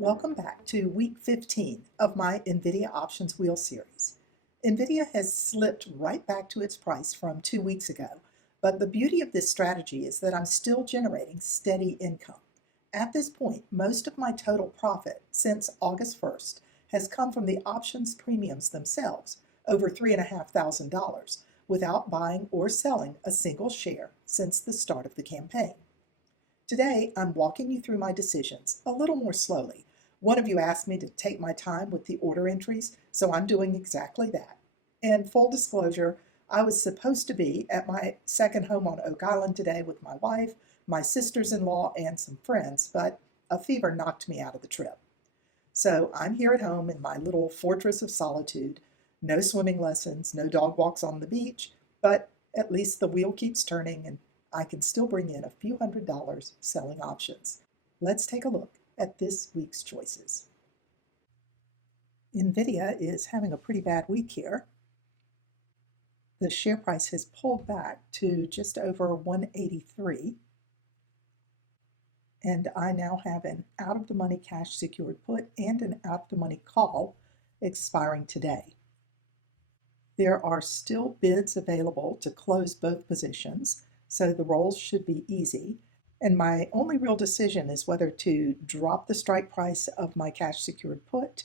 Welcome back to week 15 of my NVDA Options Wheel series. NVIDIA has slipped right back to its price from 2 weeks ago, but the beauty of this strategy is that I'm still generating steady income. At this point, most of my total profit since August 1st has come from the options premiums themselves, over $3,500, without buying or selling a single share since the start of the campaign. Today, I'm walking you through my decisions a little more slowly. One of you asked me to take my time with the order entries, so I'm doing exactly that. And full disclosure, I was supposed to be at my second home on Oak Island today with my wife, my sisters-in-law, and some friends, but a fever knocked me out of the trip. So I'm here at home in my little fortress of solitude. No swimming lessons, no dog walks on the beach, but at least the wheel keeps turning and I can still bring in a few $100s selling options. Let's take a look at this week's choices. NVIDIA is having a pretty bad week here. The share price has pulled back to just over 183, and I now have an out-of-the-money cash secured put and an out-of-the-money call expiring today. There are still bids available to close both positions, so the rolls should be easy. And my only real decision is whether to drop the strike price of my cash secured put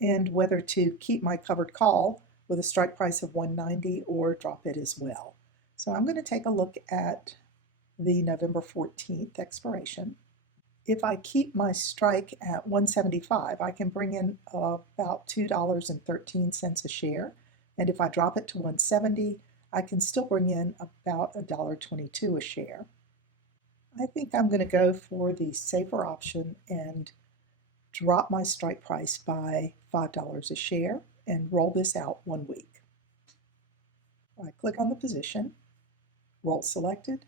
and whether to keep my covered call with a strike price of 190 or drop it as well. So I'm going to take a look at the November 14th expiration. If I keep my strike at 175, I can bring in about $2.13 a share. And if I drop it to 170, I can still bring in about $1.22 a share. I think I'm going to go for the safer option and drop my strike price by $5 a share and roll this out 1 week. I click on the position, roll selected.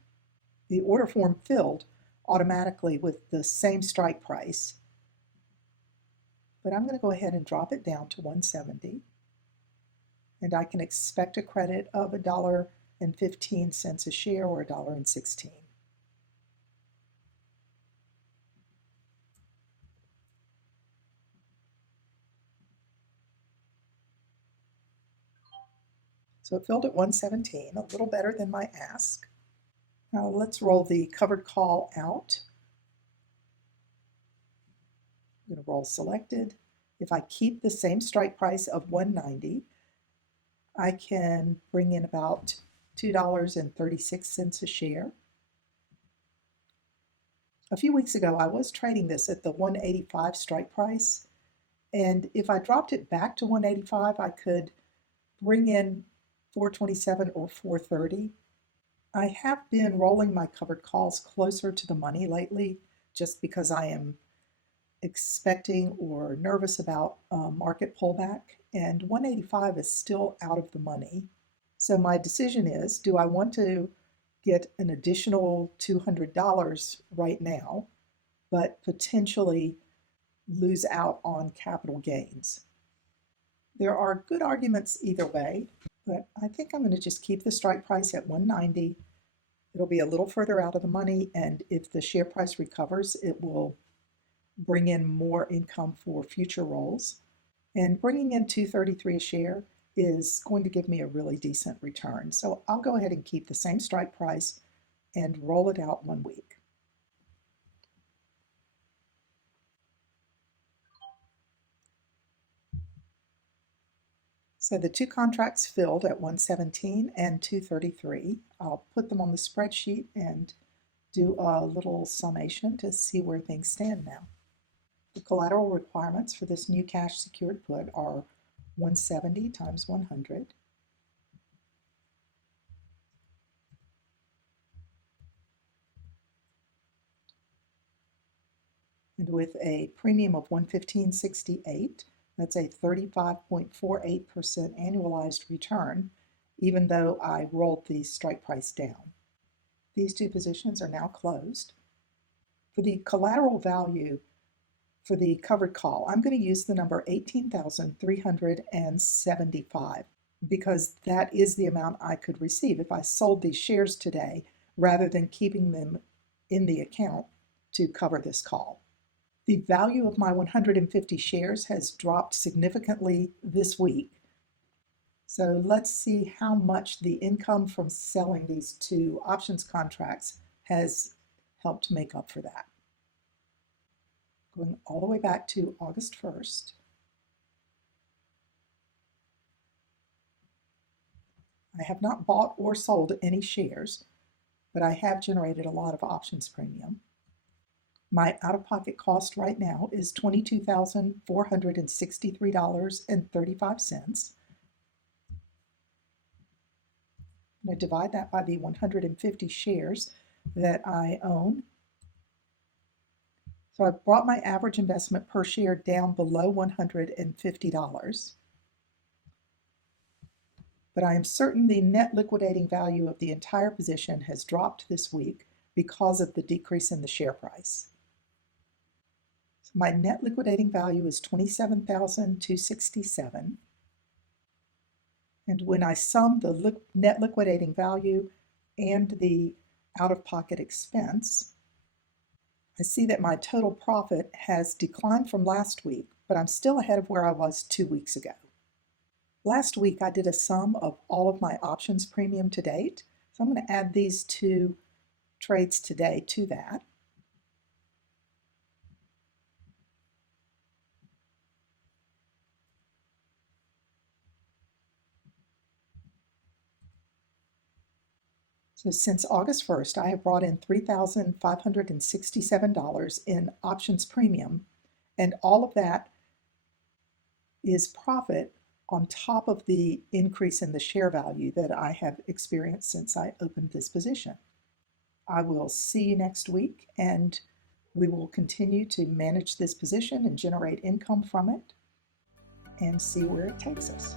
The order form filled automatically with the same strike price, but I'm going to go ahead and drop it down to 170, and I can expect a credit of $1.15 a share or $1.16. So it filled at 117, a little better than my ask. Now let's roll the covered call out. I'm going to roll selected. If I keep the same strike price of 190, I can bring in about $2.36 a share. A few weeks ago, I was trading this at the 185 strike price, and if I dropped it back to 185, I could bring in 427 or 430. I have been rolling my covered calls closer to the money lately just because I am expecting or nervous about a market pullback, and 185 is still out of the money. So my decision is, do I want to get an additional $200 right now, but potentially lose out on capital gains? There are good arguments either way, but I think I'm going to just keep the strike price at 190. It'll be a little further out of the money, and if the share price recovers, it will bring in more income for future rolls. And bringing in $2.33 a share is going to give me a really decent return. So I'll go ahead and keep the same strike price and roll it out 1 week. So the two contracts filled at 117 and 233. I'll put them on the spreadsheet and do a little summation to see where things stand now. The collateral requirements for this new cash secured put are 170 times 100. And with a premium of 115.68, that's a 35.48% annualized return, even though I rolled the strike price down. These two positions are now closed. For the collateral value for the covered call, I'm going to use the number 18,375 because that is the amount I could receive if I sold these shares today rather than keeping them in the account to cover this call. The value of my 150 shares has dropped significantly this week. So let's see how much the income from selling these two options contracts has helped make up for that. Going all the way back to August 1st. I have not bought or sold any shares, but I have generated a lot of options premium. My out-of-pocket cost right now is $22,463.35. I'm going to divide that by the 150 shares that I own. So I've brought my average investment per share down below $150. But I am certain the net liquidating value of the entire position has dropped this week because of the decrease in the share price. So my net liquidating value is $27,267. And when I sum the net liquidating value and the out-of-pocket expense, I see that my total profit has declined from last week, but I'm still ahead of where I was 2 weeks ago. Last week I did a sum of all of my options premium to date, so I'm going to add these two trades today to that. So since August 1st, I have brought in $3,567 in options premium, and all of that is profit on top of the increase in the share value that I have experienced since I opened this position. I will see you next week, and we will continue to manage this position and generate income from it and see where it takes us.